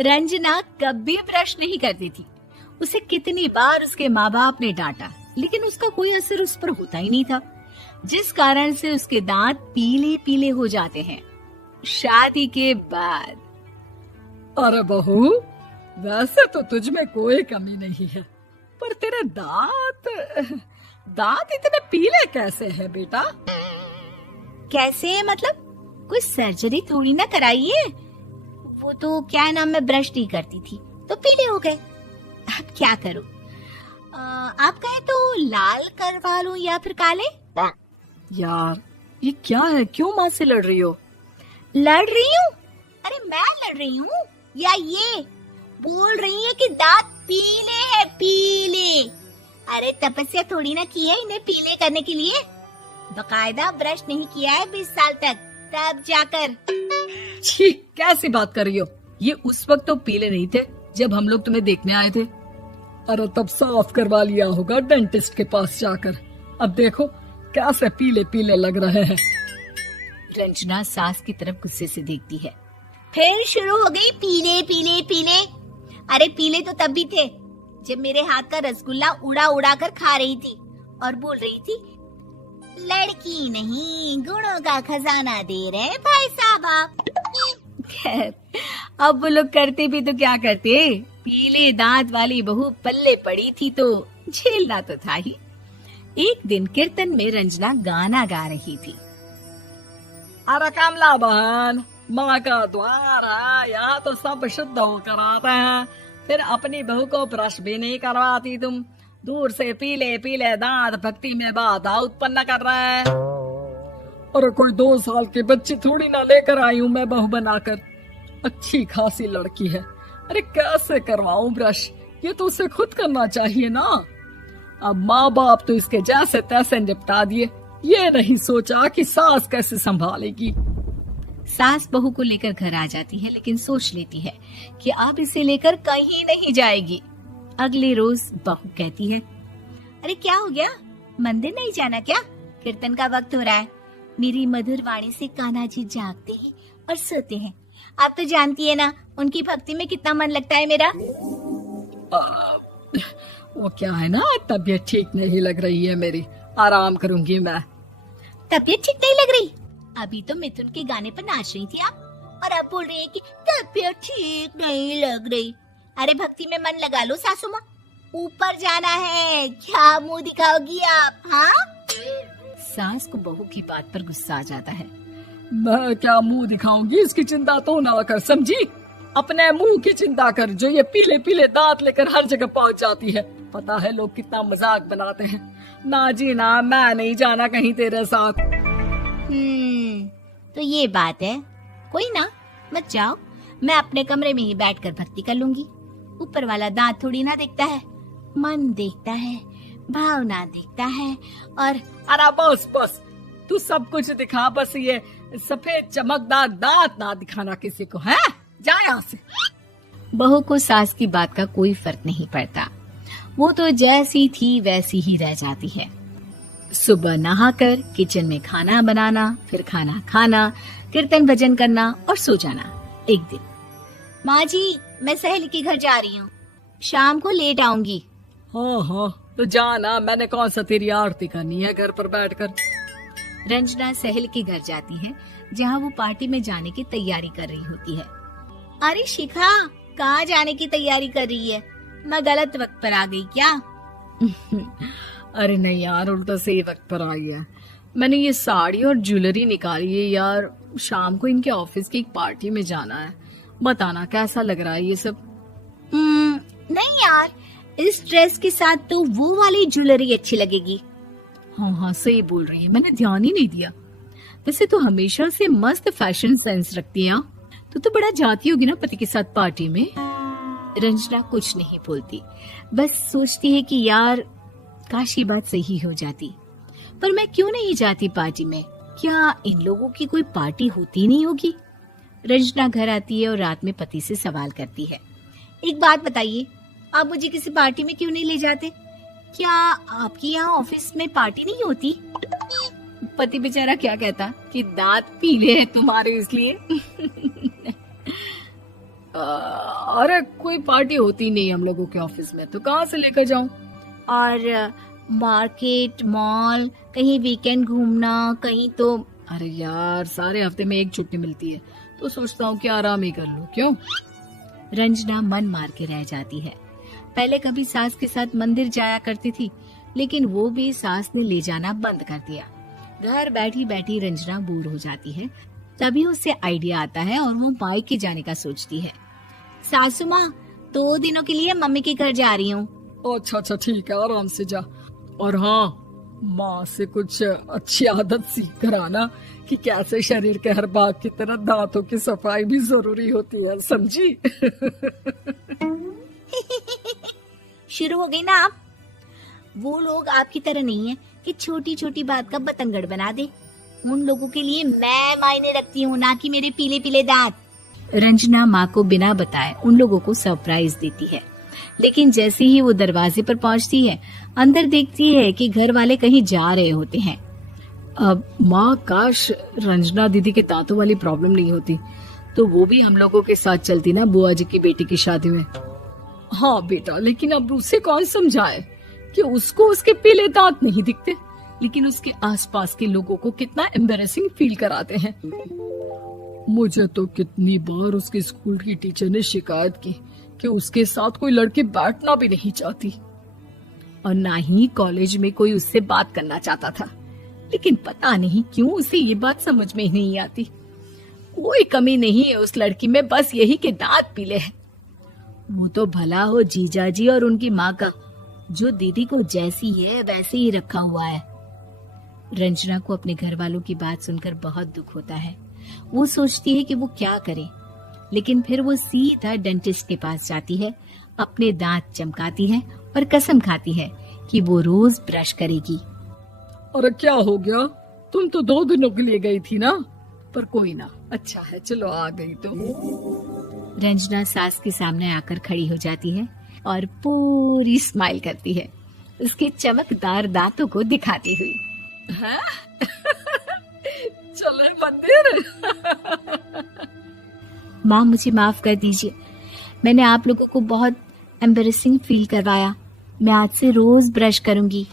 रंजना कभी ब्रश नहीं करती थी। उसे कितनी बार उसके माँ बाप ने डांटा, लेकिन उसका कोई असर उस पर होता ही नहीं था, जिस कारण से उसके दांत पीले पीले हो जाते हैं। शादी के बाद अरे बहू, वैसे तो तुझ में कोई कमी नहीं है, पर तेरे दांत इतने पीले कैसे हैं बेटा? कैसे मतलब? कोई सर्जरी थोड़ी ना कराइए। वो तो क्या नाम, मैं ब्रश नहीं करती थी तो पीले हो गए। अब क्या करूं? आप कहें तो लाल करवा लूं या फिर काले? यार ये क्या है, क्यों माँ से लड़ रही हो? लड़ रही हूँ? अरे मैं लड़ रही हूँ या ये बोल रही है कि दांत पीले हैं, पीले। अरे तपस्या थोड़ी ना की है इन्हें पीले करने के लिए। बकायदा ब्रश नहीं किया है 20 साल तक, तब जाकर। छी, कैसी बात कर रही हो? ये उस वक्त तो पीले नहीं थे जब हम लोग तुम्हें देखने आए थे। अरे तब साफ करवा लिया होगा डेंटिस्ट के पास जाकर। अब देखो कैसे पीले पीले लग रहे हैं। रंजना सास की तरफ गुस्से से देखती है। फिर शुरू हो गई पीले पीले पीले। अरे पीले तो तब भी थे जब मेरे हाथ का रसगुल्ला उड़ा उड़ा कर खा रही थी और बोल रही थी, लड़की नहीं गुणों का खजाना दे रहे भाई साहब आप। खैर अब वो लोग करते भी तो क्या करते, पीले दांत वाली बहू पल्ले पड़ी थी तो झेलना तो था ही। एक दिन कीर्तन में रंजना गाना गा रही थी। अरे कमला बहन, माँ का द्वार है, यहाँ तो सब शुद्ध होकर आते हैं, फिर अपनी बहू को ब्रश भी नहीं करवाती तुम। दूर से पीले पीले दांत भक्ति में बाधा उत्पन्न कर रहे हैं। अरे कोई 2 साल के बच्ची थोड़ी ना लेकर आई हूँ मैं बहू बनाकर। अच्छी खासी लड़की है, अरे कैसे करवाऊं ब्रश? ये तो उसे खुद करना चाहिए ना। अब माँ बाप तो इसके जैसे तैसे निपटा दिए, ये नहीं सोचा कि सास कैसे संभालेगी। सास बहू को लेकर घर आ जाती है, लेकिन सोच लेती है कि अब इसे लेकर कहीं नहीं जाएगी। अगले रोज बहू कहती है, अरे क्या हो गया, मंदिर नहीं जाना क्या? कीर्तन का वक्त हो रहा है। मेरी मधुर वाणी से कान्हा जी जागते हैं और सोते हैं। आप तो जानती है ना उनकी भक्ति में कितना मन लगता है मेरा। वो क्या है ना, तबीयत ठीक नहीं लग रही है मेरी, आराम करूंगी मैं। तबीयत ठीक नहीं लग रही? अभी तो मिथुन के गाने पर नाच रही थी आप, और अब बोल रही है कि तबीयत ठीक नहीं लग रही। अरे भक्ति में मन लगा लो सासू माँ, ऊपर जाना है, क्या मुंह दिखाओगी आप? हाँ? सास को बहू की बात पर गुस्सा आ जाता है। मैं क्या मुंह दिखाऊंगी, इसकी चिंता तो ना कर, समझी? अपने मुंह की चिंता कर, जो ये पीले पीले दांत लेकर हर जगह पहुंच जाती है। पता है लोग कितना मजाक बनाते हैं। ना जी ना, मैं नहीं जाना कहीं तेरे साथ। तो ये बात है। कोई ना, मत जाओ, मैं अपने कमरे में ही बैठकर भक्ति कर लूंगी। ऊपर वाला दांत थोड़ी ना देखता है, मन देखता है, भावना देखता है। और अरे बस बस, तू सब कुछ दिखा, बस ये सफेद चमकदार दांत ना दिखाना किसी को, है? जा यहाँ से। बहू को सास की बात का कोई फर्क नहीं पड़ता, वो तो जैसी थी वैसी ही रह जाती है। सुबह नहाकर किचन में खाना बनाना, फिर खाना खाना, कीर्तन भजन करना और सो जाना। एक दिन, माँ जी मैं सहेली के घर जा रही हूँ, शाम को लेट आऊंगी। हाँ हाँ तो जाना, मैंने कौन सा तेरी आरती करनी है घर पर बैठकर। रंजना सहेली के घर जाती है, जहाँ वो पार्टी में जाने की तैयारी कर रही होती है। अरे शिखा, कहाँ जाने की तैयारी कर रही है? मैं गलत वक्त पर आ गई क्या? अरे नहीं यार, उल्टा सही वक्त पर आई है। मैंने ये साड़ी और ज्वेलरी निकाली है यार, शाम को इनके ऑफिस की एक पार्टी में जाना है। बताना कैसा लग रहा है ये सब? नहीं यार, इस ड्रेस के साथ तो वो वाली ज्वेलरी अच्छी लगेगी। हाँ हाँ सही बोल रही है, मैंने ध्यान ही नहीं दिया। वैसे तो हमेशा से मस्त फैशन सेंस रखती है। तो बड़ा जाती होगी ना पति के साथ पार्टी में। रंजना कुछ नहीं बोलती, बस सोचती है कि यार काश ये बात सही हो जाती, पर मैं क्यों नहीं जाती पार्टी में? क्या इन लोगों की कोई पार्टी होती नहीं होगी? रंजना घर आती है और रात में पति से सवाल करती है, एक बात बताइए, आप मुझे किसी पार्टी में क्यों नहीं ले जाते? क्या आपके यहाँ ऑफिस में पार्टी नहीं होती? पति बेचारा क्या कहता कि दांत पीले हैं तुम्हारे इसलिए। अरे कोई पार्टी होती नहीं हम लोगों के ऑफिस में, तो कहाँ से लेकर जाऊं? और मार्केट, मॉल, कहीं वीकेंड घूमना, कहीं तो। अरे यार, सारे हफ्ते में एक छुट्टी मिलती है, तो सोचता हूँ कि आराम ही कर लूं। क्यों? रंजना मन मार के रह जाती है। पहले कभी सास के साथ मंदिर जाया करती थी, लेकिन वो भी सास ने ले जाना बंद कर दिया। घर बैठी बैठी रंजना बोर हो जाती है। तभी उसे आइडिया आता है और वो मायके जाने का सोचती है। सासू माँ, 2 दिनों के लिए मम्मी के घर जा रही हूँ। अच्छा ठीक है, आराम से जा। और हाँ, माँ से कुछ अच्छी आदत सीख कर आना कि कैसे शरीर के हर भाग की तरह दांतों की सफाई भी जरूरी होती है, समझी? शुरू हो गई ना आप। वो लोग आपकी तरह नहीं है कि छोटी छोटी बात का बतंगड़ बना दे। उन लोगों के लिए मैं मायने रखती हूँ, ना कि मेरे पीले पीले दांत। रंजना माँ को बिना बताए उन लोगों को सरप्राइज देती है, लेकिन जैसे ही वो दरवाजे पर पहुंचती है, अंदर देखती है कि घर वाले कहीं जा रहे होते हैं। अब माँ, काश रंजना दीदी के दांतों वाली प्रॉब्लम नहीं होती, तो वो भी हम लोगों के साथ चलती ना बुआ जी की बेटी की शादी में। हाँ बेटा, लेकिन अब उसे कौन समझाए कि उसको उसके पीले दांत नहीं दिखते, लेकिन उसके आसपास के लोगों को कितना एम्बैरेसिंग फील कराते हैं। मुझे तो कितनी बार उसके स्कूल की टीचर ने शिकायत की कि उसके साथ कोई लड़की बैठना भी नहीं चाहती, और ना ही कॉलेज में कोई उससे बात करना चाहता था। लेकिन पता नहीं क्यों उसे ये बात समझ में ही नहीं आती। कोई कमी नहीं है उस लड़की में, बस यही कि दांत पीले हैं। वो तो भला हो जीजाजी और उनकी माँ का, जो दीदी को जैसी है वैसे ही रखा हुआ है। रंजना को अपने घर वालों की बात सुनकर बहुत दुख होता है। वो सोचती है कि वो क्या करे, लेकिन फिर वो सीधा डेंटिस्ट के पास जाती है, अपने दांत चमकाती है और कसम खाती है कि वो रोज ब्रश करेगी। अरे क्या हो गया? तुम तो 2 दिनों के लिए गई थी ना, पर कोई ना, अच्छा है, चलो आ गई तो। रंजना सास के सामने आकर खड़ी हो जाती है और पूरी स्माइल करती है, उसके चमकदार दांतों को दिखाती हुई। चले मंदिर। माँ, मुझे माफ कर दीजिए, मैंने आप लोगों को बहुत एम्बैरेसिंग फील करवाया। मैं आज से रोज ब्रश करूंगी।